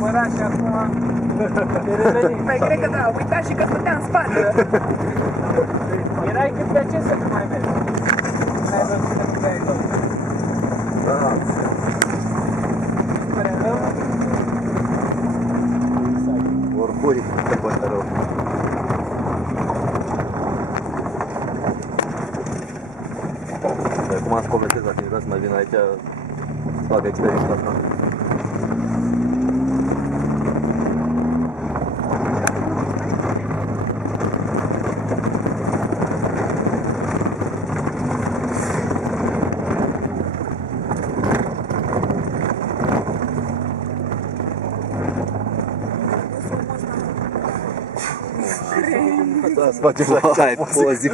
cumpărat și acum te revenim. Păi cred că da, uita și că stătea în spate. Erai cât de ce să nu mai mergi? N-ai văzut că nu prea ai tot. Da. Pare rău? Oricui te poate rău. Acum am să comentez dacă vreau să mai vin aici să fac experiența asta. Să facem la pozi.